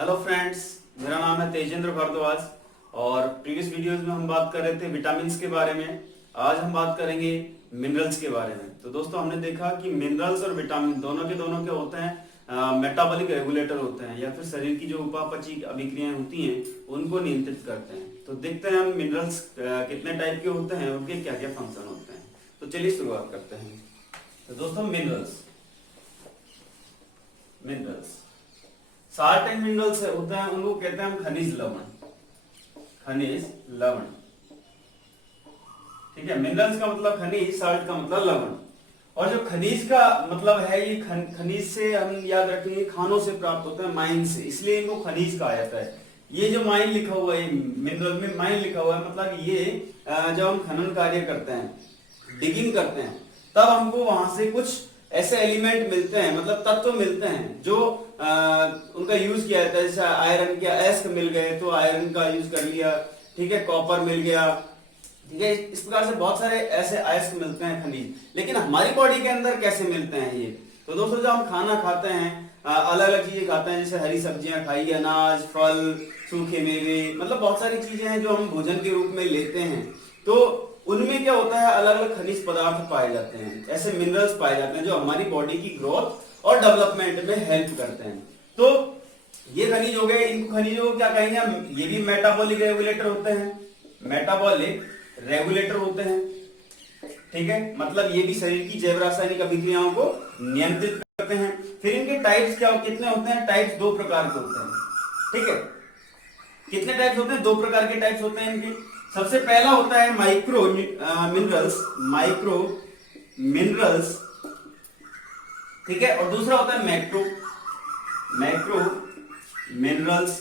Hello friends, मेरा नाम है तेजेंद्र भारद्वाज और प्रीवियस वीडियोस में हम बात कर रहे थे विटामिन्स के बारे में। आज हम बात करेंगे मिनरल्स के बारे में। तो दोस्तों, हमने देखा कि मिनरल्स और विटामिन दोनों के क्या होते हैं, मेटाबॉलिक रेगुलेटर होते हैं या फिर शरीर की जो उपापचयी अभिक्रियाएं होती हैं उनको नियंत्रित करते हैं। तो देखते हैं हम मिनरल्स कितने टाइप के होते हैं, उनके क्या क्या फंक्शन होते हैं। तो चलिए शुरुआत करते हैं। तो दोस्तों, मिनरल्स साल्ट एंड मिनरल्स होते हैं, उनको कहते हैं हम खनिज लवण। ठीक है, मिनरल्स का मतलब खनिज, साल्ट का मतलब लवण। और जो खनिज का मतलब है, ये खनिज से हम याद रखेंगे खानों से प्राप्त होते हैं, माइन से, इसलिए इनको खनिज कहा जाता है। ये जो माइन लिखा हुआ है, मिनरल में माइन लिखा हुआ है, मतलब ये जब हम खनन कार्य करते हैं, डिगिंग करते हैं, तब हमको वहां से कुछ ऐसे एलिमेंट मिलते हैं, मतलब तत्व मिलते हैं जो उनका यूज किया जाता है। जैसे आयरन के अयस्क मिल गए तो आयरन का यूज कर लिया, ठीक है, कॉपर मिल गया, ठीक है। इस प्रकार से बहुत सारे ऐसे अयस्क मिलते हैं खनिज। लेकिन हमारी बॉडी के अंदर कैसे मिलते हैं ये? तो दोस्तों, जब हम खाना खाते हैं, अलग अलग चीजें खाते हैं, जैसे हरी सब्जियां खाई, अनाज, फल, सूखे मेवे, मतलब बहुत सारी चीजें हैं जो हम भोजन के रूप में लेते हैं। तो उनमें क्या होता है, अलग अलग खनिज पदार्थ पाए जाते हैं, ऐसे मिनरल्स पाए जाते हैं जो हमारी बॉडी की ग्रोथ और डेवलपमेंट में हेल्प करते हैं। तो ये खनिज हो गए। इन खनिजों को क्या कहेंगे हम? ये भी मेटाबॉलिक रेगुलेटर होते हैं, ठीक है। मतलब ये भी शरीर की जैव रासायनिक अभिक्रियाओं को नियंत्रित करते हैं। फिर इनके टाइप्स कितने होते हैं? टाइप्स दो प्रकार के होते हैं, ठीक है। कितने टाइप्स होते हैं? दो प्रकार के टाइप्स होते हैं इनके। सबसे पहला होता है माइक्रो मिनरल्स, ठीक है। और दूसरा होता है मैक्रो मिनरल्स।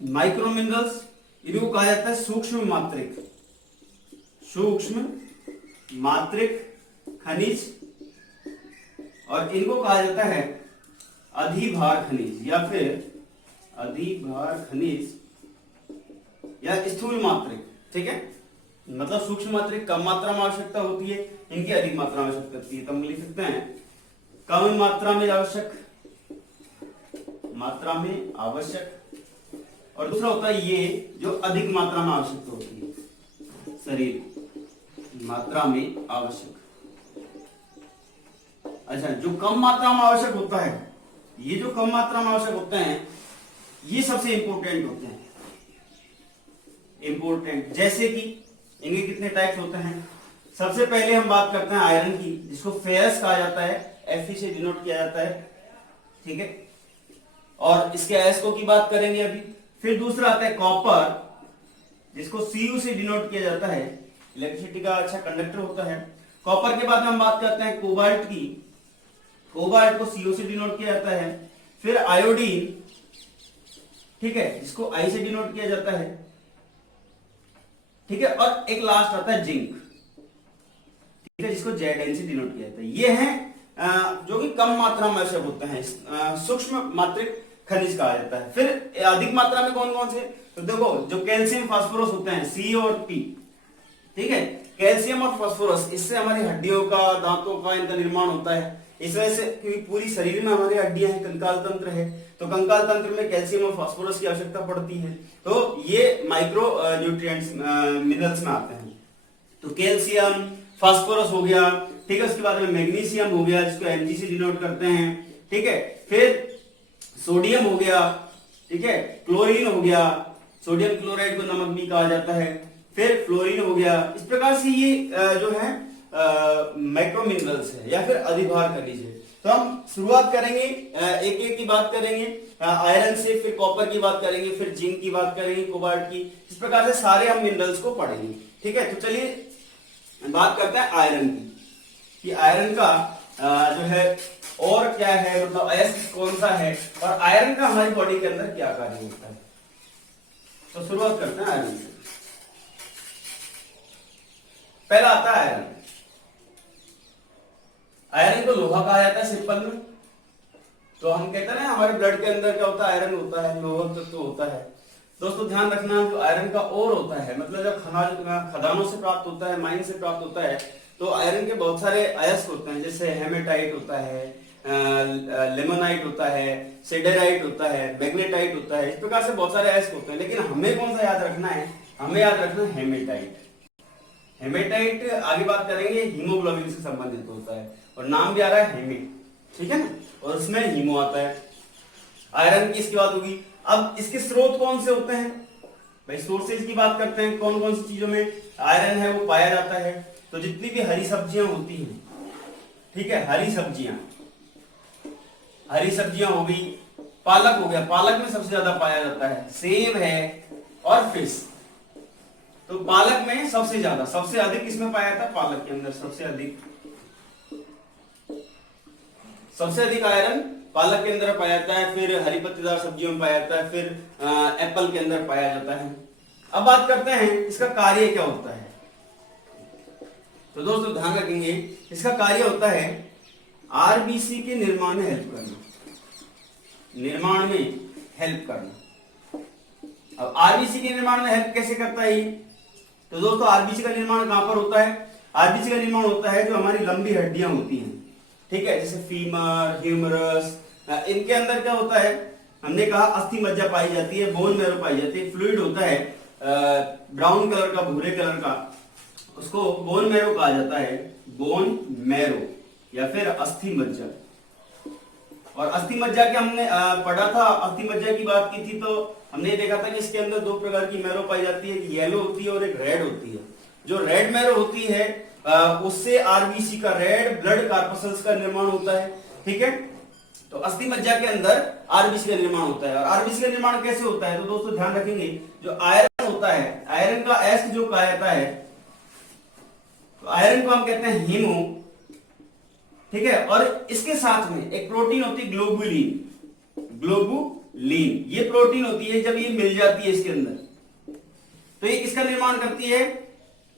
माइक्रो मिनरल्स इनको कहा जाता है सूक्ष्म मात्रिक खनिज, और इनको कहा जाता है अधिभार खनिज या स्थूल मात्रिक, ठीक है। मतलब सूक्ष्म मात्रिक कम मात्रा में आवश्यकता होती है, इनकी अधिक मात्रा में आवश्यकता होती है। तो हम लिख सकते हैं कम मात्रा में आवश्यक, और दूसरा होता है ये जो अधिक मात्रा में आवश्यक होती है, शरीर मात्रा में आवश्यक। अच्छा, जो कम मात्रा में आवश्यक होता है, ये जो कम मात्रा में आवश्यक होते हैं, ये सबसे इंपॉर्टेंट होते हैं। जैसे कि इनके कितने टाइप्स होते हैं? सबसे पहले हम बात करते हैं आयरन की, जिसको फेरस कहा जाता है, Fe से डिनोट किया जाता है, ठीक है। और इसके अयस्कों की बात करेंगे अभी। फिर दूसरा आता है कॉपर, जिसको Cu से डिनोट किया जाता है, इलेक्ट्रिसिटी का अच्छा कंडक्टर होता है। कॉपर के बाद में हम बात करते हैं कोबाल्ट की। कोबाल्ट को Co से डिनोट किया जाता है। फिर आयोडीन, ठीक है, जिसको I से डिनोट किया जाता है, ठीक है। और एक लास्ट आता है जिंक, ठीक है, जिसको Zn से डिनोट किया जाता है। ये हैं जो कि कम मात्रा में आवश्यक होते हैं, सूक्ष्म मात्रिक खनिज कहा जाता है। फिर अधिक मात्रा में कौन कौन से? तो देखो, जो कैल्शियम फास्फोरस होते हैं, C और P, ठीक है। कैल्शियम और फास्फोरस, इससे हमारी हड्डियों का, दांतों का, इनका निर्माण होता है। इस वजह से, क्योंकि पूरी शरीर में हमारी हड्डियां हैं, कंकाल तंत्र है, तो कंकाल तंत्र में कैल्शियम और फास्फोरस की आवश्यकता पड़ती है। तो ये माइक्रो न्यूट्रिएंट्स मिनरल्स में आते हैं। तो कैल्शियम, फास्फोरस हो गया, ठीक है। उसके बाद में मैग्नीशियम हो गया, जिसको Mg से डिनोट करते हैं, ठीक है। फिर सोडियम हो गया, ठीक है। क्लोरीन हो गया, सोडियम क्लोराइड को नमक भी कहा जाता है। फिर फ्लोरीन हो गया। इस प्रकार से ये जो है माइक्रो मिनरल्स है या फिर अधिभार खनिज है। तो हम शुरुआत करेंगे, एक एक की बात करेंगे, आयरन से, फिर कॉपर की बात करेंगे, फिर जिंक की बात करेंगे, कोबाल्ट की। इस प्रकार से सारे हम मिनरल्स को पढ़ेंगे, ठीक है। तो चलिए बात करते हैं आयरन की, कि आयरन का जो है और क्या है, मतलब अयस्क कौन सा है, और आयरन का हमारी बॉडी के अंदर क्या कार्य होता है। तो शुरुआत करते हैं आयरन से। पहला आता है आयरन। आयरन को लोहा कहा जाता है सिंपल में। तो हम कहते हैं ना, हमारे ब्लड के अंदर क्या होता है, आयरन होता है, लोहा तत्व होता है। दोस्तों ध्यान रखना, जो आयरन का ओर होता है, मतलब जब खदानों से प्राप्त होता है, माइन से प्राप्त होता है, तो आयरन के बहुत सारे अयस्क होते हैं, जैसे हेमेटाइट होता है, लेमोनाइट होता है, सिडेराइट होता है, मैग्नेटाइट होता है, इस प्रकार से बहुत सारे अयस्क होते हैं। लेकिन हमें कौन सा याद रखना है? हमें याद रखना है हेमेटाइट। हेमेटाइट आगे बात करेंगे, हीमोग्लोबिन से संबंधित होता है और नाम भी आ रहा है हेमे, ठीक है ना, और उसमें हीमो आता है। आयरन की इसकी बात होगी। अब इसके स्रोत कौन से होते हैं भाई? सोर्सेज की बात करते हैं, कौन कौन सी चीजों में आयरन है वो पाया जाता है। तो जितनी भी हरी सब्जियां होती हैं, ठीक है, हरी सब्जियां हो गई, पालक हो गया, पालक में सबसे ज्यादा पाया जाता है, सेब है और फिश। तो पालक में सबसे ज्यादा, सबसे अधिक किसमें पाया जाता है? पालक के अंदर सबसे अधिक आयरन पालक के अंदर पाया जाता है, फिर हरी पत्तेदार सब्जियों में पाया जाता है, फिर एप्पल के अंदर पाया जाता है। अब बात करते हैं इसका कार्य क्या होता है। तो दोस्तों ध्यान रखेंगे, इसका कार्य होता है आरबीसी के निर्माण में हेल्प करना। अब आरबीसी के निर्माण में हेल्प कैसे करता है ये? तो दोस्तों आरबीसी का निर्माण कहां पर होता है? आरबीसी का निर्माण होता है जो हमारी लंबी हड्डियां होती हैं, ठीक है, जैसे फीमर, ह्यूमरस, इनके अंदर क्या होता है? हमने कहा अस्थि मज्जा पाई जाती है, बोन मैरो पाई जाती है, फ्लूइड होता है ब्राउन कलर का, भूरे कलर का, उसको बोन मैरो कहा जाता है, बोन मैरो या फिर अस्थि मज्जा। और अस्थि मज्जा के हमने पढ़ा था, अस्थि मज्जा की बात की थी तो हमने देखा था कि इसके अंदर दो प्रकार की मैरो पाई जाती है, एक येलो होती है और एक रेड होती है। जो रेड मैरो होती है उससे आरबीसी का, रेड ब्लड कार्पसल्स का निर्माण होता है, ठीक है। तो अस्थि मज्जा के अंदर आरबीसी का निर्माण होता है। और आरबीसी का निर्माण कैसे होता है? तो दोस्तों ध्यान रखेंगे, जो आयरन होता है, आयरन का एस्क जो कहा जाता है, तो आयरन को हम कहते हैं हीमो, ठीक है। और इसके साथ में एक प्रोटीन होती है ग्लोबुलिन, ये प्रोटीन होती है, जब ये मिल जाती है इसके अंदर तो ये किसका निर्माण करती है?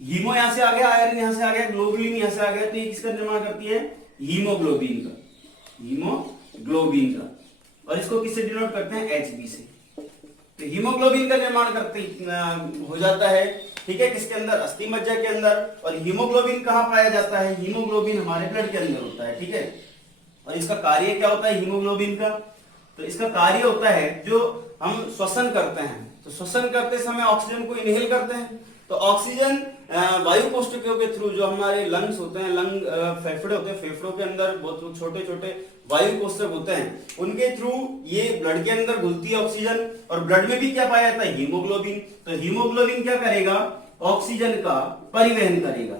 हीमो यहां से आ गया, आयरन यहां से आ गया, ग्लोबुलिन यहां से आ गया, तो ये किसका निर्माण करती है? हीमोग्लोबिन का। और इसको किससे डिनोट करते हैं? एचबी से। तो हीमोग्लोबिन का निर्माण करते हो जाता है, ठीक है, किसके अंदर? अस्थि मज्जा के अंदर। और हीमोग्लोबिन कहां पाया जाता है? हीमोग्लोबिन हमारे ब्लड के अंदर होता है, ठीक है। और इसका कार्य क्या होता है हीमोग्लोबिन का? तो इसका कार्य होता है जो हम श्वसन करते हैं, तो श्वसन करते समय ऑक्सीजन को इनहेल करते हैं, तो ऑक्सीजन वायु कोष्ठकों के थ्रू, जो हमारे लंग्स होते हैं, फेफड़े होते हैं, फेफड़ों के अंदर बहुत छोटे छोटे वायु कोष्ठक होते हैं, उनके थ्रू ये ब्लड के अंदर घुलती है ऑक्सीजन। और ब्लड में भी क्या पाया जाता है? हीमोग्लोबिन। तो हीमोग्लोबिन क्या करेगा? ऑक्सीजन का परिवहन करेगा,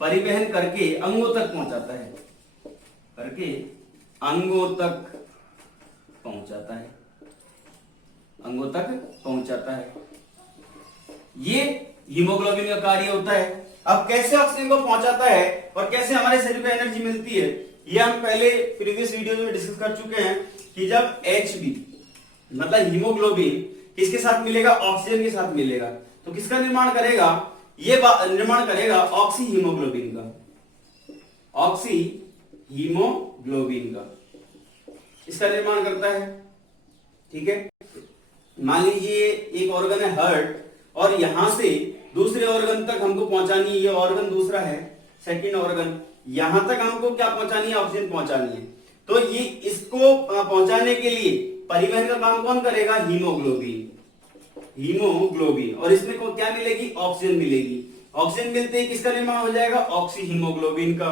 परिवहन करके अंगों तक पहुंचाता है, अंगों तक पहुंचाता है। ये हीमोग्लोबिन का कार्य होता है। अब कैसे ऑक्सीजन को पहुंचाता है और कैसे हमारे शरीर को एनर्जी मिलती है, ये हम पहले प्रीवियस वीडियो में डिस्कस कर चुके हैं कि जब Hb मतलब हीमोग्लोबिन किसके साथ मिलेगा? ऑक्सीजन के साथ मिलेगा, तो किसका निर्माण करेगा? ये निर्माण करेगा ऑक्सी हीमोग्लोबिन का, इसका निर्माण करता है, ठीक है। मान लीजिए एक ऑर्गन है हार्ट, और यहां से दूसरे ऑर्गन तक हमको पहुंचानी है, ये ऑर्गन दूसरा है, सेकंड ऑर्गन, यहां तक हमको क्या पहुंचानी है? ऑक्सीजन पहुंचानी है। तो ये इसको पहुंचाने के लिए परिवहन का काम कौन करेगा? हीमोग्लोबिन। और इसमें को क्या मिलेगी? ऑक्सीजन मिलेगी। ऑक्सीजन मिलते ही किसका निर्माण हो जाएगा? ऑक्सी हीमोग्लोबिन का।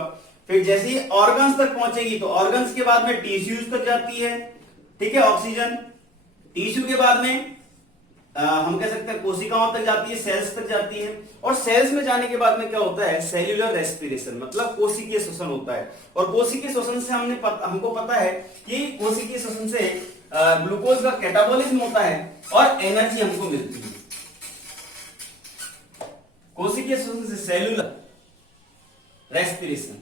फिर जैसे ही ऑर्गन्स तक पहुंचेगी तो ऑर्गन्स के बाद में टिश्यूज तक जाती है, ठीक है, ऑक्सीजन। टिश्यू के बाद में हम कह सकते हैं कोशिकाओं तक जाती है, सेल्स तक जाती है, और सेल्स में जाने के बाद में क्या होता है? सेल्यूलर रेस्पिरेशन, मतलब कोशिकीय श्वसन होता है। और कोशिकीय श्वसन से हमको पता है कि कोशिकीय श्वसन से ग्लूकोज का कैटाबॉलिज्म होता है और एनर्जी हमको मिलती है। कोशिकीय श्वसन से सेल्यूलर रेस्पिरेशन,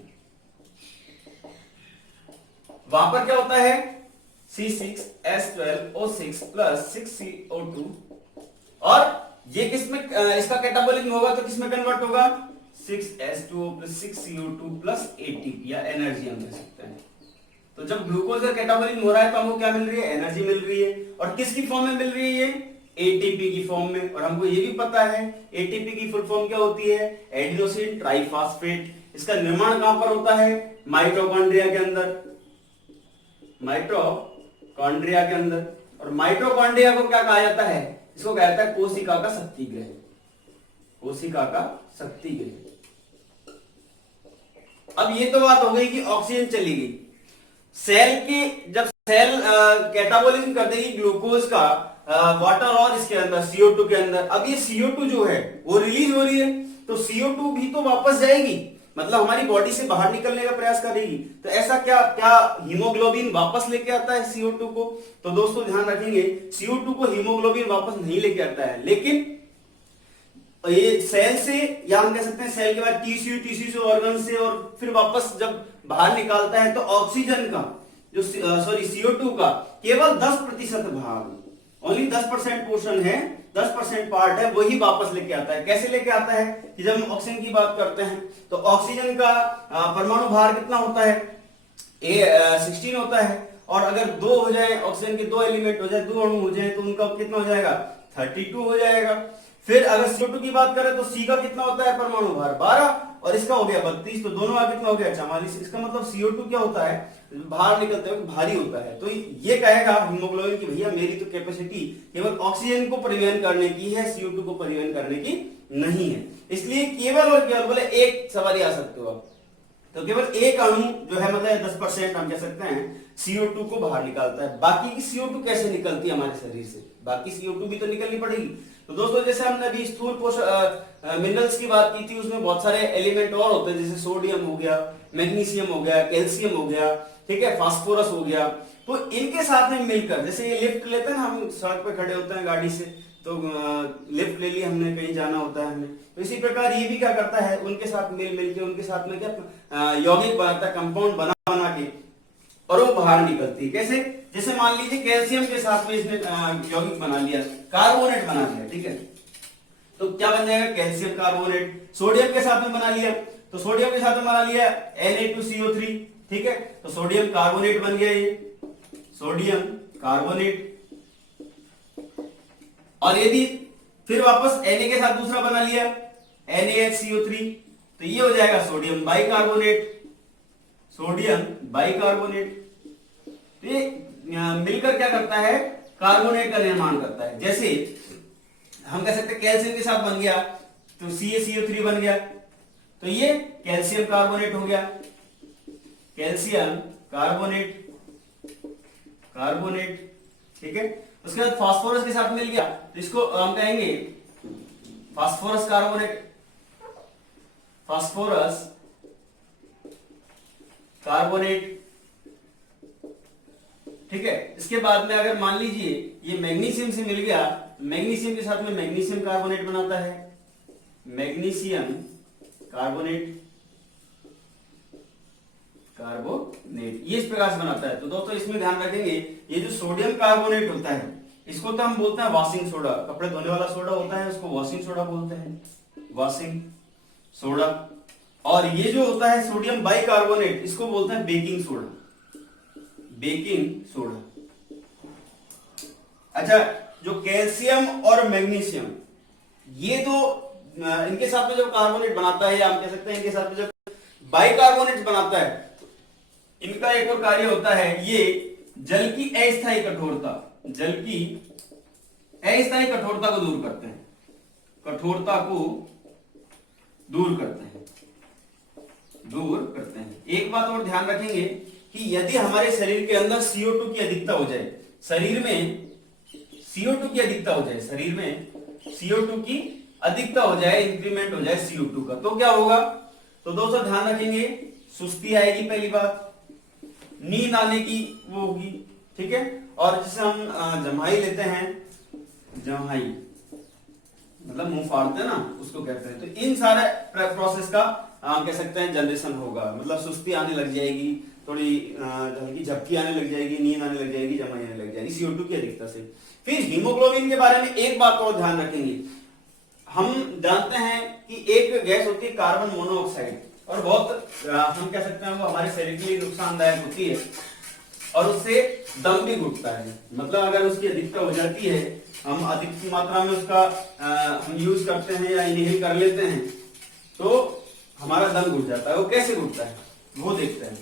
वहां पर क्या होता है? C6H12O6 प्लस 6CO2, और ये किसमें इसका कैटाबॉलिज्म होगा तो किसमें कन्वर्ट होगा? 6H2O plus 6CO2 plus ATP या एनर्जी हम कह सकते हैं। तो जब ग्लूकोज का कैटाबॉलिज्म हो रहा है तो हमको क्या मिल रही है? एनर्जी मिल रही है। और किसकी फॉर्म में मिल रही है? ये एटीपी की फॉर्म में। और हमको ये भी पता है एटीपी की फुल फॉर्म क्या होती है? Adenosine triphosphate. इसका निर्माण कहां पर होता है? माइटोकॉन्ड्रिया के अंदर, माइटोकॉन्ड्रिया के अंदर। और माइटोकॉन्ड्रिया को क्या कहा जाता है? इसको कहा जाता है कोशिका का शक्ति गृह, कोशिका का शक्ति गृह। अब ये तो बात हो गई कि ऑक्सीजन चली गई सेल के, जब सेल कैटाबॉलिज्म कर देगी ग्लूकोज का वाटर और इसके अंदर CO2 के अंदर। अब ये CO2 जो है वो रिलीज हो रही है, तो CO2 भी तो वापस जाएगी, मतलब हमारी बॉडी से बाहर निकलने का प्रयास करेगी। तो ऐसा क्या क्या हीमोग्लोबिन वापस लेके आता है CO2 को? तो दोस्तों ध्यान रखेंगे, CO2 को हीमोग्लोबिन वापस नहीं लेके आता है, लेकिन ये सेल से, या हम कह सकते हैं सेल के बाद टिश्यू, टिश्यू से ऑर्गन से, और फिर वापस जब बाहर निकालता है तो ऑक्सीजन का जो CO2 का केवल 10% भाग, ओनली 10% पोर्शन है, 10% पार्ट है, वही वापस लेके आता है। कैसे लेके आता है कि जब हम ऑक्सीजन की बात करते हैं तो ऑक्सीजन का परमाणु भार कितना होता है? 16 होता है। और अगर दो हो जाए, ऑक्सीजन के दो एलिमेंट हो जाए, दो अणु हो जाए, तो उनका कितना हो जाएगा? 32 हो जाएगा। फिर अगर CO2 की बात करें तो C का कितना होता है परमाणु भार? 12, और इसका हो गया 32, तो दोनों का कितना हो गया? 44। इसका मतलब CO2 क्या होता है? बाहर निकलते वक्त भारी होता है। तो ये कहेगा हीमोग्लोबिन की भैया मेरी तो कैपेसिटी केवल ऑक्सीजन को परिवहन करने की है, CO2 को परिवहन करने की नहीं है। इसलिए केवल और केवल बोले एक सवाल आ सकते हो आप, तो केवल एक अणु जो है मतलब 10% हम कह सकते हैं CO2 को बाहर निकालता है। बाकी की CO2 कैसे निकलती है हमारे शरीर से? बाकी CO2 भी तो निकलनी पड़ेगी। तो दोस्तों जैसे हमने अभी स्थूल मिनरल्स की बात की थी, उसमें बहुत सारे एलिमेंट और होते हैं, जैसे सोडियम हो गया, मैग्नीशियम हो गया, कैल्शियम हो गया, ठीक है, फास्फोरस हो गया। तो इनके साथ में मिलकर, जैसे ये लिफ्ट लेते हैं ना, हम सड़क पे खड़े होते हैं गाड़ी से, तो लिफ्ट ले ली हमने, कहीं जाना होता है हमें, तो इसी प्रकार ये भी क्या करता है, उनके साथ मिल के उनके साथ में क्या यौगिक बनाता है, कंपाउंड बना के, और वो बाहर निकलती है। कैसे? जैसे मान लीजिए कैल्शियम के साथ में इसने यौगिक बना लिया, कार्बोनेट बना लिया, ठीक है, तो क्या बन जाएगा? Calcium carbonate. सोडियम के साथ में बना लिया, तो सोडियम के साथ में बना लिया Na2CO3, ठीक है, तो सोडियम कार्बोनेट बन गया, ये सोडियम कार्बोनेट। और यदि फिर वापस Na के साथ दूसरा बना लिया NaHCO3, तो ये हो जाएगा सोडियम बाइकार्बोनेट, सोडियम बाइकार्बोनेट। तो ये मिलकर क्या करता है? कार्बोनेट का निर्माण करता है। जैसे हम कह सकते हैं कैल्शियम के साथ बन गया तो CaCO3 बन गया, तो ये कैल्शियम कार्बोनेट हो गया, कैल्शियम कार्बोनेट, कार्बोनेट, ठीक है। उसके बाद फास्फोरस के साथ मिल गया, तो इसको हम कहेंगे फास्फोरस कार्बोनेट, फास्फोरस कार्बोनेट, ठीक है। इसके बाद में अगर मान लीजिए ये मैग्नीशियम से मिल गया, मैग्नीशियम के साथ में मैग्नीशियम कार्बोनेट बनाता है, मैग्नीशियम कार्बोनेट, कार्बोनेट, ये इस प्रकार से बनाता है। तो दोस्तों इसमें ध्यान रखेंगे, ये जो सोडियम कार्बोनेट होता है इसको तो हम बोलते हैं वॉशिंग सोडा, कपड़े धोने वाला सोडा होता है उसको वॉशिंग सोडा बोलते हैं, वॉशिंग सोडा। और ये जो होता है सोडियम बाइकार्बोनेट इसको बोलते हैं बेकिंग सोडा, बेकिंग सोडा। अच्छा, जो कैल्शियम और मैग्नीशियम ये तो इनके साथ में जब कार्बोनेट बनाता है, या हम कह सकते हैं इनके साथ में जब बाइकार्बोनेट बनाता है, इनका एक और कार्य होता है, ये जल की अस्थायी कठोरता, जल की अस्थायी कठोरता को दूर करते हैं, कठोरता को दूर करते हैं, दूर करते हैं। एक बात और ध्यान रखेंगे कि यदि हमारे शरीर के अंदर CO2 की अधिकता हो जाए, शरीर में CO2 की अधिकता हो जाए, शरीर में CO2 की अधिकता हो जाए, इंक्रीमेंट हो जाए CO2 का, तो क्या होगा? तो दोस्तों ध्यान रखेंगे, सुस्ती आएगी, पहली बात, नींद आने की वो होगी, ठीक है। और जैसे हम जम्हाई लेते हैं, जम्हाई मतलब मुंह फाड़ते हैं ना, उसको कहते हैं। तो इन सारे प्रोसेस का हम कह सकते हैं जनरेशन होगा, मतलब सुस्ती आने लग जाएगी, थोड़ी हल्की झपकी आने लग जाएगी, नींद आने लग जाएगी, जमाई आने लग जाएगी CO2 की अधिकता से। फिर हीमोग्लोबिन के बारे में एक बात और ध्यान रखेंगे, हम जानते हैं कि एक गैस होती है कार्बन मोनोऑक्साइड, और बहुत हम कह सकते हैं वो हमारे शरीर के लिए नुकसानदायक होती है, और उससे दम भी घुटता है। मतलब अगर उसकी अधिकता हो जाती है, हम अधिक मात्रा में उसका हम यूज करते हैं या इनहेल कर लेते हैं, तो हमारा दम घुट जाता है। वो कैसे घुटता है वो देखते हैं।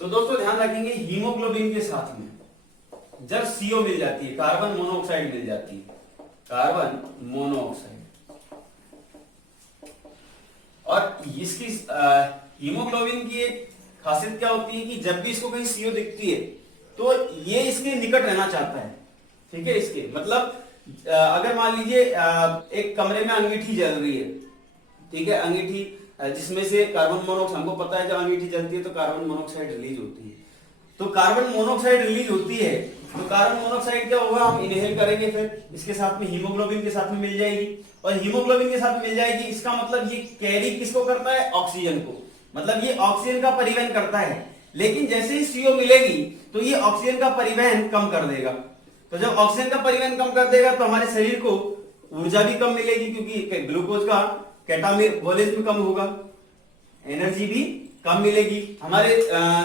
तो दोस्तों ध्यान रखेंगे हीमोग्लोबिन के साथ में जब CO मिल जाती है, कार्बन मोनोऑक्साइड मिल जाती है, कार्बन मोनोऑक्साइड, और इसकी हीमोग्लोबिन की एक खासियत क्या होती है कि जब भी इसको कहीं CO दिखती है तो ये इसके निकट रहना चाहता है। ठीक है, इसके मतलब अगर मान लीजिए एक कमरे में अंगीठी जल रही है, ठीक है, अंगीठी जिसमें से कार्बन मोनोऑक्साइड, हमको पता है जब अंगीठी जलती है तो कार्बन मोनोऑक्साइड रिलीज होती है, तो कार्बन मोनोऑक्साइड रिलीज होती है तो कार्बन मोनोऑक्साइड क्या होगा, हम इनहेल करेंगे, फिर इसके साथ में हीमोग्लोबिन के साथ में मिल जाएगी, और हीमोग्लोबिन के साथ मिल जाएगी, इसका मतलब ये कैरी किसको करता है, ऑक्सीजन को, मतलब ये ऑक्सीजन का परिवहन करता है। लेकिन जैसे ही CO मिलेगी तो ये ऑक्सीजन का परिवहन कम कर देगा, तो जब ऑक्सीजन का परिवहन कम कर देगा तो हमारे शरीर को ऊर्जा भी कम मिलेगी, क्योंकि ग्लूकोज का कैटाबॉलिज्म कम होगा, एनर्जी भी कम मिलेगी, हमारे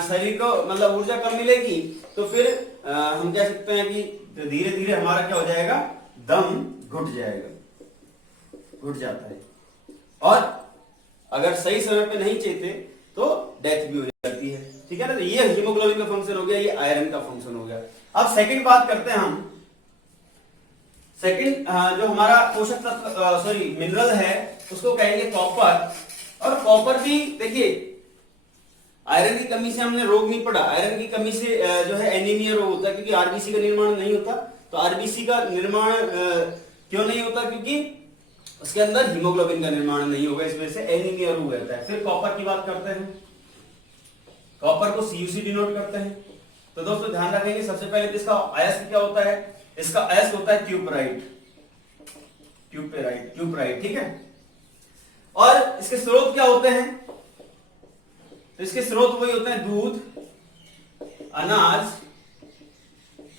शरीर को मतलब ऊर्जा कम मिलेगी, तो फिर हम कह सकते हैं कि धीरे धीरे हमारा क्या हो जाएगा, दम घुट जाएगा, घुट जाता है, और अगर सही समय पे नहीं चेते तो डेथ भी हो जाती है। ठीक है ना, तो ये हीमोग्लोबिन का फंक्शन हो गया, ये आयरन का फंक्शन हो गया। अब सेकंड बात करते हैं हम, सेकंड जो हमारा पोषक तत्व सॉरी मिनरल है उसको कहेंगे कॉपर, और कॉपर भी देखिए आयरन की कमी से हमने रोग नहीं पड़ा, आयरन की कमी से जो है एनीमिया रोग होता है, क्योंकि आरबीसी का निर्माण नहीं होता, तो आरबीसी का निर्माण क्यों नहीं होता, क्योंकि उसके अंदर हीमोग्लोबिन का निर्माण नहीं होगा, इस वजह से एनीमिया रोग रहता है। फिर कॉपर की बात करते हैं, कॉपर को CuC डिनोट करते हैं, तो दोस्तों ध्यान रखेंगे सबसे पहले तो इसका अयस्क क्या होता है, इसका अयस्क होता है क्यूपराइट, क्यूपराइट, ठीक है, और इसके स्रोत क्या होते हैं, तो इसके स्रोत वही होते हैं दूध, अनाज,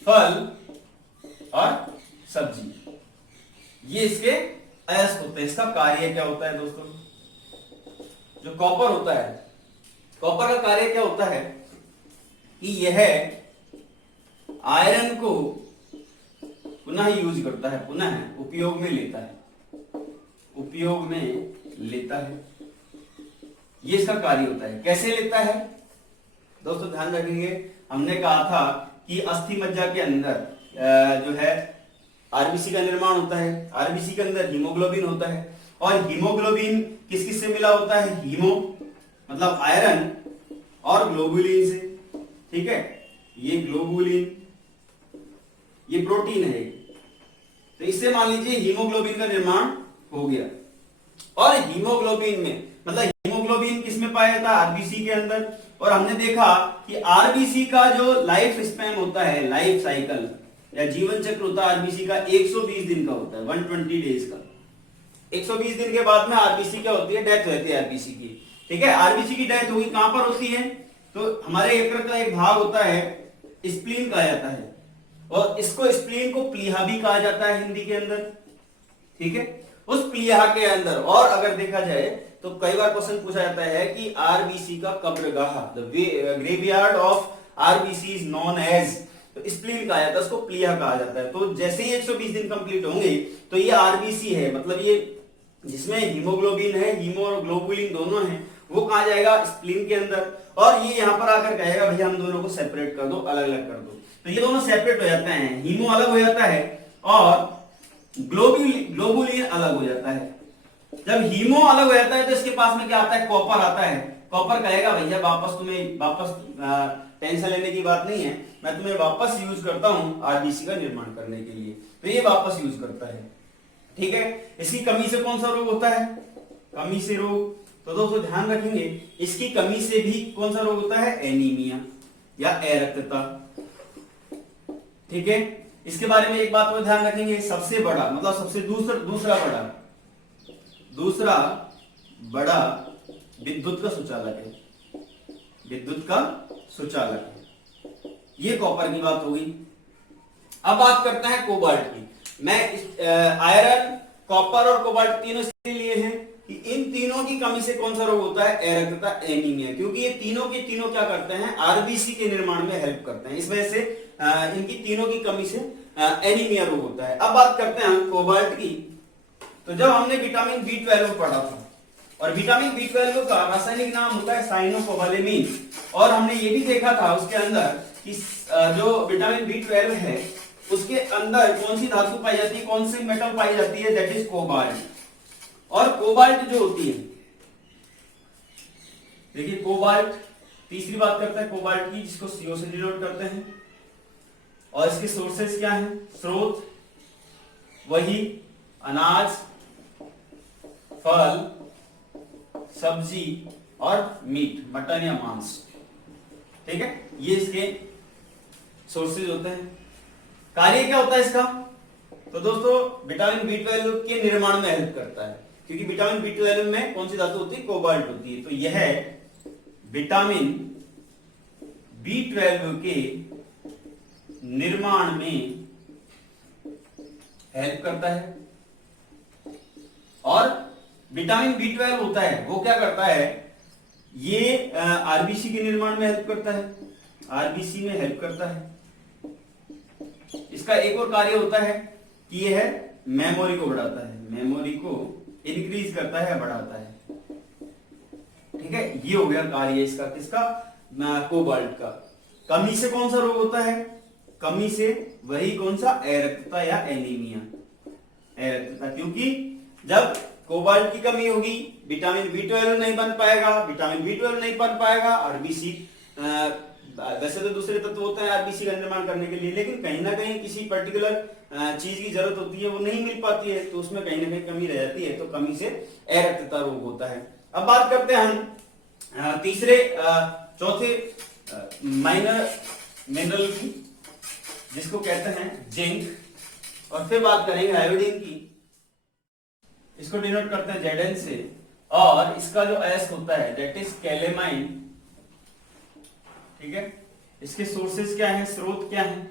फल और सब्जी, ये इसके अयस्क होते हैं। इसका कार्य क्या होता है दोस्तों, जो कॉपर होता है, कॉपर का कार्य क्या होता है कि यह आयरन को पुनः यूज करता है, पुनः उपयोग में लेता है, उपयोग में लेता है, ये इसका कार्य होता है। कैसे लेता है दोस्तों, ध्यान रखेंगे, हमने कहा था कि अस्थि मज्जा के अंदर जो है आरबीसी का निर्माण होता है, आरबीसी के अंदर हीमोग्लोबिन होता है, और हीमोग्लोबिन किस किस से मिला होता है, हीमो मतलब आयरन और ग्लोबुलिन से, ठीक है, ये ग्लोबुलिन ये प्रोटीन है, तो इससे मान लीजिए हीमोग्लोबिन का निर्माण हो गया। और हीमोग्लोबिन में मतलब हीमोग्लोबिन किसमें पाया जाता है, आरबीसी के अंदर, और हमने देखा कि आरबीसी का जो लाइफ स्पैन होता है, लाइफ साइकिल या जीवन चक्र होता है आरबीसी का 120 दिन का होता है, 120 डेज का। 120 दिन के बाद में आरबीसी क्या होती है, डेथ होती है आरबीसी की, ठीक है। आरबीसी की डेथ होगी, कहां पर होती है, तो हमारे यकृत का एक भाग होता है, स्प्लीन कहा जाता है, और इसको स्प्लीन को प्लीहा भी कहा जाता है हिंदी के अंदर, ठीक है। उस प्लीहा के अंदर, और अगर देखा जाए तो कई बार क्वेश्चन पूछा जाता है कि आरबीसी का कब्रगाह, the graveyard of RBC is known as, तो स्प्लीन कहा जाता है, उसको प्लीहा कहा जाता है। तो जैसे ही 120 दिन कंप्लीट होंगे तो ये आरबीसी है, मतलब ये जिसमें हीमोग्लोबिन है, हीमो और ग्लोबुलिन दोनों हैं, वो कहा जाएगा स्प्लीन के अंदर, और ये यहां पर आकर कहेगा भैया हम दोनों को सेपरेट कर दो, अलग अलग कर दो, तो ये दोनों सेपरेट हो जाते हैं, हीमो अलग हो जाता है और ग्लोबुलिन अलग हो जाता है। जब हीमो अलग हो जाता है तो इसके पास में क्या आता है, कॉपर आता है। कॉपर कहेगा भैया वापस टेंशन लेने की बात नहीं है, मैं तुम्हें वापस यूज करता हूं आरबीसी का निर्माण करने के लिए, तो ये वापस यूज करता है, ठीक है। इसकी कमी से कौन सा रोग होता है, कमी से रोग, तो दोस्तों ध्यान रखेंगे इसकी कमी से भी कौन सा रोग होता है, एनीमिया या अरक्तता, ठीक है। इसके बारे में एक बात और ध्यान रखेंगे, सबसे बड़ा मतलब सबसे दूसरा बड़ा विद्युत का सुचालक है, विद्युत का सुचालक है, ये कॉपर की बात होगी। अब बात करते हैं कोबाल्ट की। मैं आयरन, कॉपर और कोबाल्ट तीनों इसलिए लिए हैं कि इन तीनों की कमी से कौन सा रोग होता है, अरक्तता, एनीमिया, क्योंकि ये तीनों के तीनों क्या करते हैं, आरबीसी के निर्माण में हेल्प करते हैं, इस वजह से इनकी तीनों की कमी से एनीमिया रोग होता है। अब बात करते हैं कोबाल्ट की। तो जब हमने विटामिन B12 पढ़ा था, और विटामिन B12 का रासायनिक नाम होता है साइनोकोबालेमिन। और हमने ये भी देखा था उसके अंदर कि जो विटामिन B12 है उसके अंदर कौन सी धातु पाई जाती है, कौन सी मेटल पाई जाती है, दैट इज कोबाल्ट। और कोबाल्ट जो होती है, देखिए कोबाल्ट, तीसरी बात करते हैं कोबाल्ट की, जिसको CO से डिनोट करते हैं। और इसके सोर्सेस क्या हैं, स्रोत वही अनाज, फल, सब्जी और मीट, मटन या मांस। ठीक है, ये इसके सोर्सेज होते हैं। कार्य क्या होता है इसका, तो दोस्तों विटामिन B12 के निर्माण में हेल्प करता है, क्योंकि विटामिन B12 में कौन सी धातु होती है, कोबाल्ट होती है। तो यह विटामिन B12 के निर्माण में हेल्प करता है। और विटामिन B12 होता है वो क्या करता है, ये आरबीसी के निर्माण में हेल्प करता है, आरबीसी में हेल्प करता है। इसका एक और कार्य होता है कि यह मेमोरी को बढ़ाता है, मेमोरी को इंक्रीज करता है, बढ़ाता है। ठीक है, ये हो गया कार्य इसका, किसका, कोबाल्ट का। कमी से कौन सा रोग होता है, कमी से वही कौन सा, अरक्तता या एनीमिया, अरक्तता। क्योंकि जब कोबाल्ट की कमी होगी विटामिन B12 नहीं बन पाएगा, विटामिन B12 नहीं बन पाएगा, आरबीसी, वैसे तो दूसरे तत्व होते हैं आरबीसी का निर्माण करने के लिए, लेकिन कहीं ना कहीं किसी पर्टिकुलर चीज की जरूरत होती है, वो नहीं मिल पाती है, तो उसमें कहीं ना कहीं कमी रह जाती है, तो कमी से अरक्तता रोग होता है। अब बात करते हैं हम तीसरे चौथे माइनर मिनरल की, जिसको कहते हैं जिंक। और फिर बात करेंगे आयोडीन की, इसको डिनोट करते हैं Zn से। और इसका जो S होता है दैट इज कैलेमाइन। ठीक है, इसके सोर्सेस क्या हैं, स्रोत क्या हैं,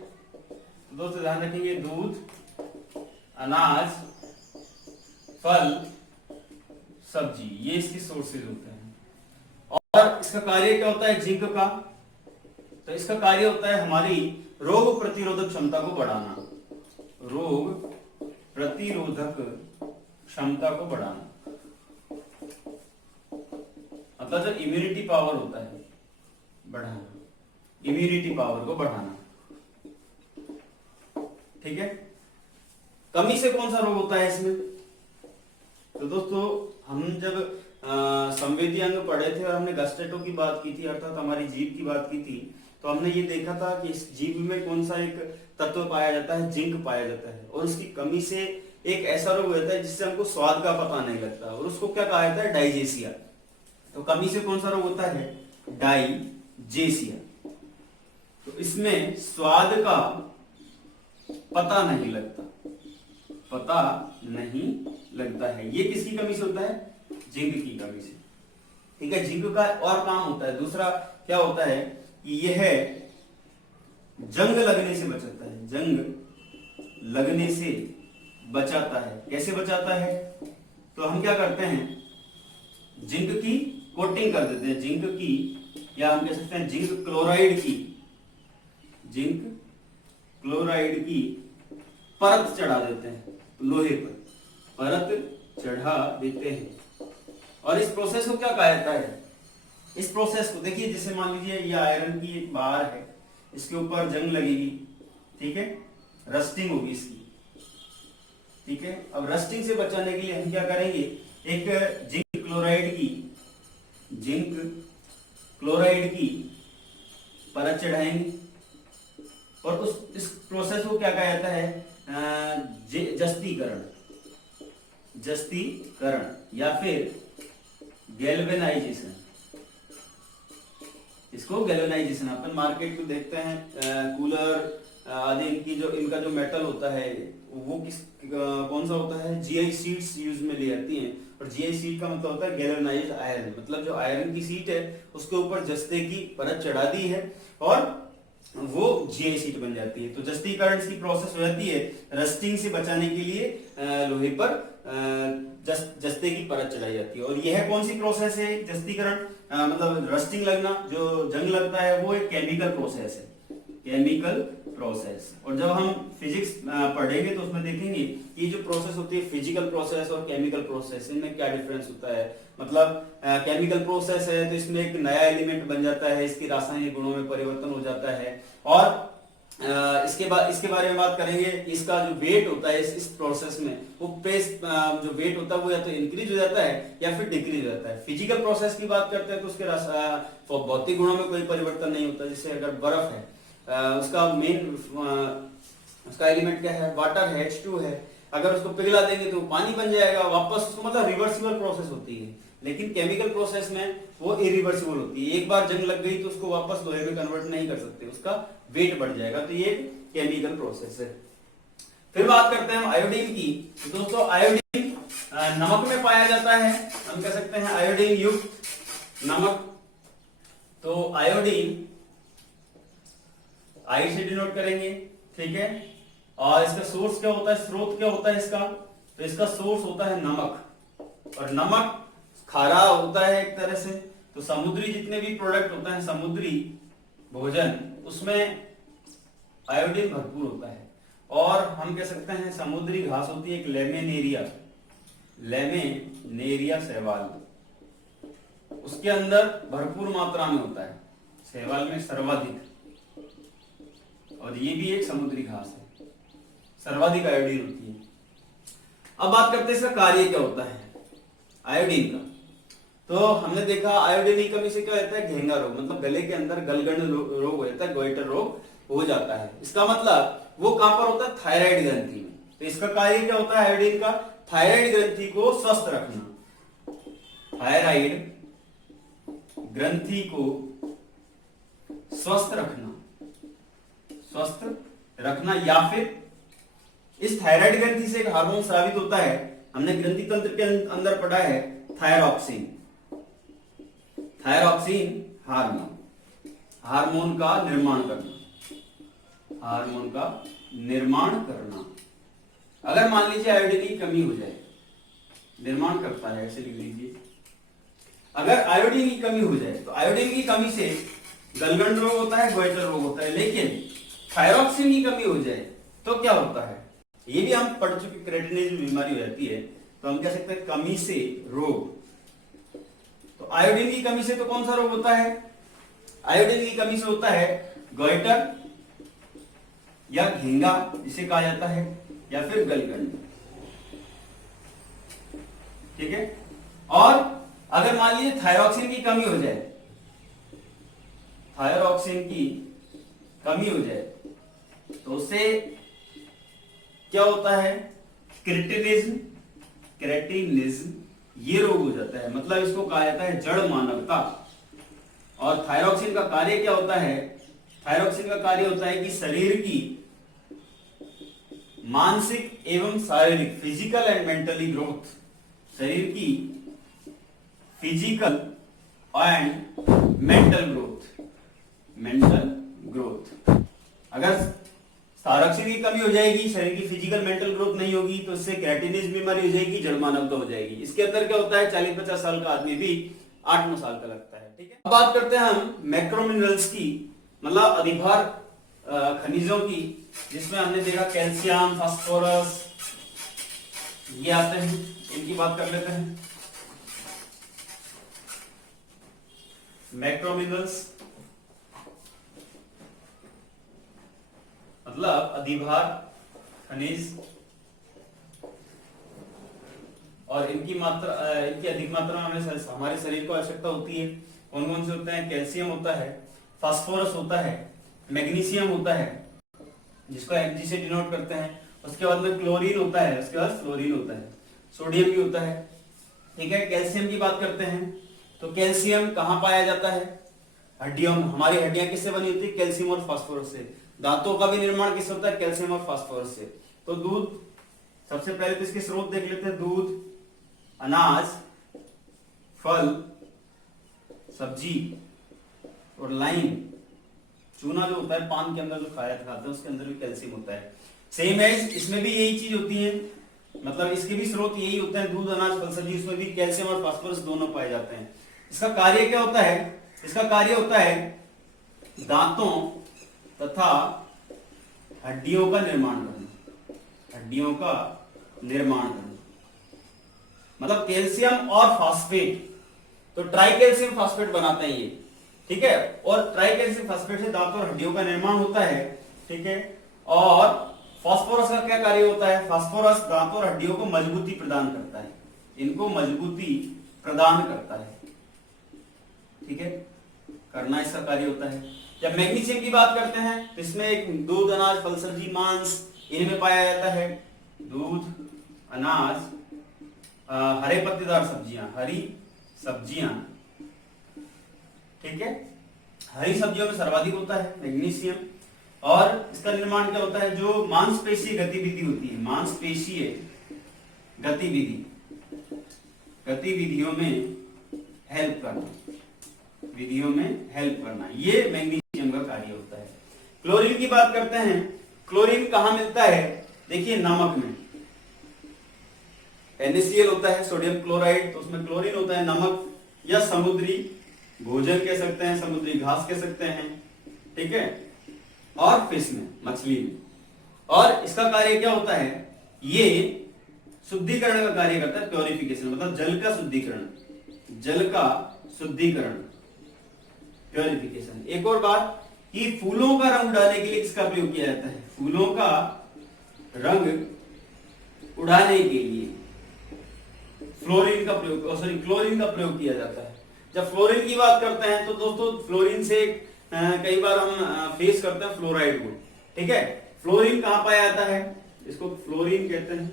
तो दोस्तों ध्यान रखेंगे, दूध, अनाज, फल, सब्जी, ये इसके सोर्सेज होते हैं। और इसका कार्य क्या होता है जिंक का, तो इसका कार्य होता है हमारी रोग प्रतिरोधक क्षमता को बढ़ाना, रोग प्रतिरोधक क्षमता को बढ़ाना, मतलब जो इम्यूनिटी पावर होता है बढ़ाना, इम्यूनिटी पावर को बढ़ाना। ठीक है, कमी से कौन सा रोग होता है इसमें, तो दोस्तों हम जब संवेदी अंग पढ़े थे और हमने गस्ट्रेटो की बात की थी, अर्थात हमारी जीभ की बात की थी, तो हमने ये देखा था कि इस जीभ में कौन सा एक तत्व पाया जाता है, जिंक पाया जाता है। और उसकी कमी से एक ऐसा रोग होता है जिससे हमको स्वाद का पता नहीं लगता, और उसको क्या कहा जाता है, डाइजेसिया। तो कमी से कौन सा रोग होता है, डाइजेसिया। तो इसमें स्वाद का पता नहीं लगता, पता नहीं लगता है। ये किसकी कमी से होता है, जिंक की कमी से। ठीक है, जिंक का और काम होता है, दूसरा क्या होता है कि यह जंग लगने से बचाता है, जंग लगने से बचाता है। कैसे बचाता है, तो हम क्या करते हैं, जिंक की कोटिंग कर देते हैं, जिंक की, या हम कह सकते हैं जिंक क्लोराइड की, जिंक क्लोराइड की परत चढ़ा देते हैं, लोहे पर परत चढ़ा देते हैं। और इस प्रोसेस को क्या कहा जाता है, इस प्रोसेस को देखिए, जैसे मान लीजिए ये आयरन की एक बार है, इसके ऊपर जंग लगेगी, ठीक है, रस्टिंग होगी इसकी। ठीक है, अब रस्टिंग से बचाने के लिए हम क्या करेंगे, एक जिंक क्लोराइड की परत चढ़ाएंगे। और इस प्रोसेस को क्या कहा जाता है, जस्तीकरण या फिर गैल्वेनाइजेशन। इसको गैल्वेनाइजेशन, अपन मार्केट में देखते हैं कूलर आदि, इनका जो मेटल होता है वो कौन सा होता है, जीआई शीट्स यूज में ली जाती हैं। और जीआई शीट का मतलब होता है गैल्वेनाइज्ड आयरन, मतलब जो आयरन की शीट है उसके ऊपर जस्ते की परत चढ़ा दी है और वो जीआई शीट बन जाती है। तो जस्तीकरण की प्रोसेस हो जाती है रस्टिंग से बचाने के लिए, लोहे पर जस्ते की परत चढ़ाई जाती है। और यह कौन सी प्रोसेस है, जस्तीकरण मतलब रस्टिंग लगना, जो जंग लगता है, वो एक केमिकल प्रोसेस है, केमिकल प्रोसेस। और जब हम फिजिक्स पढ़ेंगे तो उसमें देखेंगे कि जो प्रोसेस होती है फिजिकल प्रोसेस और केमिकल प्रोसेस, इनमें क्या डिफरेंस होता है। मतलब केमिकल प्रोसेस है तो इसमें एक नया एलिमेंट बन जाता है, इसकी रासायनिक गुणों में परिवर्तन हो जाता है। और इसके बारे में बात करेंगे, इसका जो वेट होता है इस प्रोसेस में, वो प्रेस जो वेट होता है वो या तो इंक्रीज हो जाता है या फिर डिक्रीज हो जाता है। फिजिकल प्रोसेस की बात करते हैं तो उसके भौतिक गुणों में कोई परिवर्तन नहीं होता। जैसे अगर बर्फ है, उसका मेन उसका एलिमेंट क्या है, वाटर है, H2 है। अगर उसको पिघला देंगे तो पानी बन जाएगा वापस, उसको मतलब रिवर्सिबल प्रोसेस होती है। लेकिन केमिकल प्रोसेस में वो इरिवर्सिबल होती है, एक बार जंग लग गई तो उसको वापस लोहे में कन्वर्ट नहीं कर सकते, उसका वेट बढ़ जाएगा। तो ये केमिकल प्रोसेस है। फिर बात करते हैं हम आयोडीन की। तो दोस्तों आयोडीन नमक में पाया जाता है, हम कह सकते हैं आयोडीन युक्त नमक। तो आयोडीन आई से डिनोट करेंगे, ठीक है। और इसका सोर्स क्या होता है, स्रोत क्या होता है इसका, तो इसका सोर्स होता है नमक। और नमक खारा होता है एक तरह से। तो समुद्री जितने भी प्रोडक्ट होता है, समुद्री भोजन, उसमें आयोडीन भरपूर होता है। और हम कह सकते हैं समुद्री घास होती है एक लेमेनेरिया शैवाल, उसके अंदर भरपूर मात्रा में होता है, शैवाल में सर्वाधिक। और ये भी एक समुद्री घास है, सर्वाधिक आयोडीन होती है। अब बात करते हैं इसका कार्य क्या होता है आयोडीन का। तो हमने देखा आयोडीन की कमी से क्या होता है, घेंगा रोग, मतलब गले के अंदर गलगंड रोग हो जाता है, गोइटर रोग हो जाता है। इसका मतलब वो कहां पर होता है, थायराइड ग्रंथि में। तो इसका कार्य क्या होता है आयोडीन का, थायराइड ग्रंथि को स्वस्थ रखना, थायराइड ग्रंथि को स्वस्थ रखना या फिर इस थायराइड ग्रंथि से एक हार्मोन स्रावित होता है, हमने ग्रंथि तंत्र के अंदर पढ़ा है थायरॉक्सिन हार्मोन का निर्माण करना। अगर मान लीजिए आयोडीन की कमी हो जाए, निर्माण करता है, ऐसे लिख लीजिए। अगर आयोडीन की कमी हो जाए तो आयोडीन की कमी से गलगंड रोग होता है, गोइटर रोग होता है। लेकिन थायरॉक्सिन की कमी हो जाए तो क्या होता है, ये भी हम पढ़ चुके, क्रेटिनिज्म बीमारी हो जाती है। तो हम कह सकते हैं कमी से रोग। तो आयोडीन की कमी से तो कौन सा रोग होता है, आयोडीन की कमी से होता है गोइटर या घेंगा जिसे कहा जाता है, या फिर गलगंड, ठीक है। और अगर मान लीजिए थायरॉक्सिन की कमी हो जाए, तो उससे क्या होता है, क्रेटिनिज्म ये रोग हो जाता है। मतलब इसको कहा जाता है जड़ मानवता। और थायरॉक्सिन का कार्य क्या होता है, थायरॉक्सिन का कार्य होता है कि शरीर की मानसिक एवं शारीरिक, फिजिकल एंड मेंटली ग्रोथ, शरीर की फिजिकल एंड मेंटल ग्रोथ। अगर थायरॉक्सिन की कमी हो जाएगी, शरीर की फिजिकल मेंटल ग्रोथ नहीं होगी, तो इससे क्रेटिनिज्म बीमारी हो जाएगी, जड़ मानवता हो जाएगी। इसके अंदर क्या होता है, 40-50 साल का आदमी भी 8-9 साल का लगता है, ठीक है। अब बात करते हैं हम मैक्रोमिनरल्स की, मतलब अधिभार खनिजों की, जिसमें हमने देखा कैल्शियम, फास्फोरस, ये आते हैं, इनकी बात कर लेते हैं। मैक्रोमिनरल्स मतलब अधिभार खनिज, और इनकी अधिक मात्रा में हमारे शरीर को आवश्यकता होती है। कौन कौन से होते हैं, कैल्शियम होता है, फास्फोरस होता है, मैग्नीशियम होता है, जिसको Mg से डिनोट करते हैं। उसके बाद में क्लोरीन होता है, उसके बाद फ्लोरीन होता है, सोडियम भी होता है, ठीक है। कैल्शियम की बात करते हैं तो कैल्शियम कहाँ पाया जाता है, हड्डियों में। हमारी हड्डियां किससे बनी होती है, कैल्शियम और फास्फोरस से। दांतों का भी निर्माण किससे होता है, कैल्शियम और फास्फोरस से। तो दूध, सबसे पहले तो इसके स्रोत देख लेते हैं। दूध, अनाज, फल, सब्जी और लाइम, चूना जो होता है पान के अंदर जो खाते हैं उसके अंदर भी कैल्शियम होता है। सेम एज इसमें भी यही चीज होती है, मतलब इसके भी स्रोत यही होते हैं, दूध, अनाज, फल, सब्जी, इसमें भी कैल्शियम और फास्फोरस दोनों पाए जाते हैं। इसका कार्य क्या होता है, इसका कार्य होता है दांतों तथा हड्डियों का निर्माण करना, हड्डियों का निर्माण करना, मतलब कैल्शियम और फास्फेट, तो ट्राई कैल्शियम फास्फेट बनाते हैं ये, ठीक है। और ट्राई कैल्शियम फास्फेट से दांत और हड्डियों का निर्माण होता है, ठीक है। और फास्फोरस का क्या कार्य होता है? फास्फोरस दांत और हड्डियों को मजबूती प्रदान करता है, इनको मजबूती प्रदान करता है, ठीक है, करना इसका कार्य होता है। जब मैग्नीशियम की बात करते हैं तो इसमें एक दूध, अनाज, फल, सब्जी, मांस इनमें पाया जाता है। दूध, अनाज, हरे पत्तेदार सब्जियां, हरी सब्जियां, ठीक है, हरी सब्जियों में सर्वाधिक होता है मैग्नीशियम। और इसका निर्माण क्या होता है? जो मांसपेशीय गतिविधि होती है, मांसपेशीय गतिविधि, गतिविधियों में हेल्प करना, विधियों में हेल्प करना, ये मैग्नीशियम का कार्य होता है। क्लोरीन की बात करते हैं। क्लोरीन कहां मिलता है? देखिए नमक में, NaCl होता है, सोडियम क्लोराइड, तो उसमें क्लोरीन होता है। नमक या समुद्री भोजन कह सकते हैं, समुद्री घास कह सकते हैं, ठीक है, और फिश में, मछली में। और इसका कार्य क्या होता है? ये शुद्धिकरण का कार्य करता है, प्योरिफिकेशन, मतलब जल का शुद्धिकरण, जल का शुद्धिकरण, प्योरिफिकेशन। एक और बात कि फूलों का रंग उड़ाने के लिए किसका प्रयोग किया जाता है? फूलों का रंग उड़ाने के लिए फ्लोरीन का प्रयोग, सॉरी क्लोरीन का प्रयोग किया जाता है। जब फ्लोरीन की बात करते हैं तो दोस्तों फ्लोरीन से कई बार हम फेस करते हैं फ्लोराइड को, ठीक है। फ्लोरीन कहां पाया जाता है? इसको फ्लोरीन कहते हैं,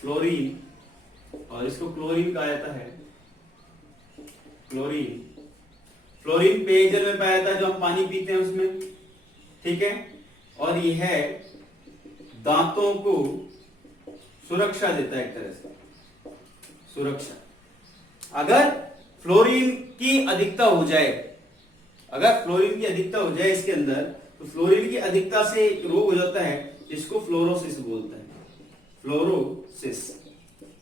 फ्लोरीन, और इसको क्लोरीन कहा जाता है, क्लोरीन। फ्लोरीन पेयजल में पाया जाता है, जो हम पानी पीते हैं उसमें, ठीक है। और यह है दांतों को सुरक्षा देता है, एक तरह से सुरक्षा। अगर फ्लोरीन की अधिकता हो जाए, अगर फ्लोरीन की अधिकता हो जाए इसके अंदर, तो फ्लोरीन की अधिकता से एक रोग हो जाता है जिसको फ्लोरोसिस बोलते हैं, फ्लोरोसिस।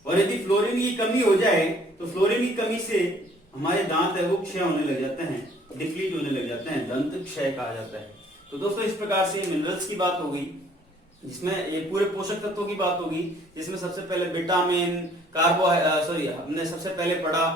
और यदि फ्लोरीन की कमी हो जाए तो फ्लोरीन की कमी से हमारे दांत है वो क्षय होने लग जाते हैं, डिप्लीट होने लग जाते हैं, दंत क्षय कहा जाता है। तो दोस्तों इस प्रकार से मिनरल्स की बात हो गई, जिसमें ये पूरे पोषक तत्वों की बात होगी, जिसमें सबसे पहले विटामिन, हमने सबसे पहले पढ़ा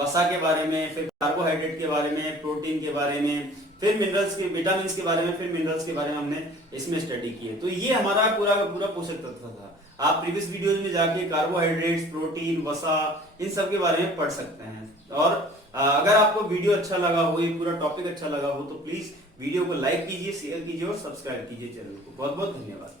वसा के बारे में, फिर कार्बोहाइड्रेट के बारे में, प्रोटीन के बारे में, फिर मिनरल्स के, विटामिन के बारे में, फिर मिनरल्स के बारे में हमने इसमें स्टडी की है। तो ये हमारा पूरा पोषक तत्व था। आप प्रीवियस वीडियोज में जाके कार्बोहाइड्रेट्स, प्रोटीन, वसा, इन सब के बारे में पढ़ सकते हैं। और अगर आपको वीडियो अच्छा लगा हो, ये पूरा टॉपिक अच्छा लगा हो, तो प्लीज वीडियो को लाइक कीजिए, शेयर कीजिए और सब्सक्राइब कीजिए चैनल को। बहुत बहुत धन्यवाद।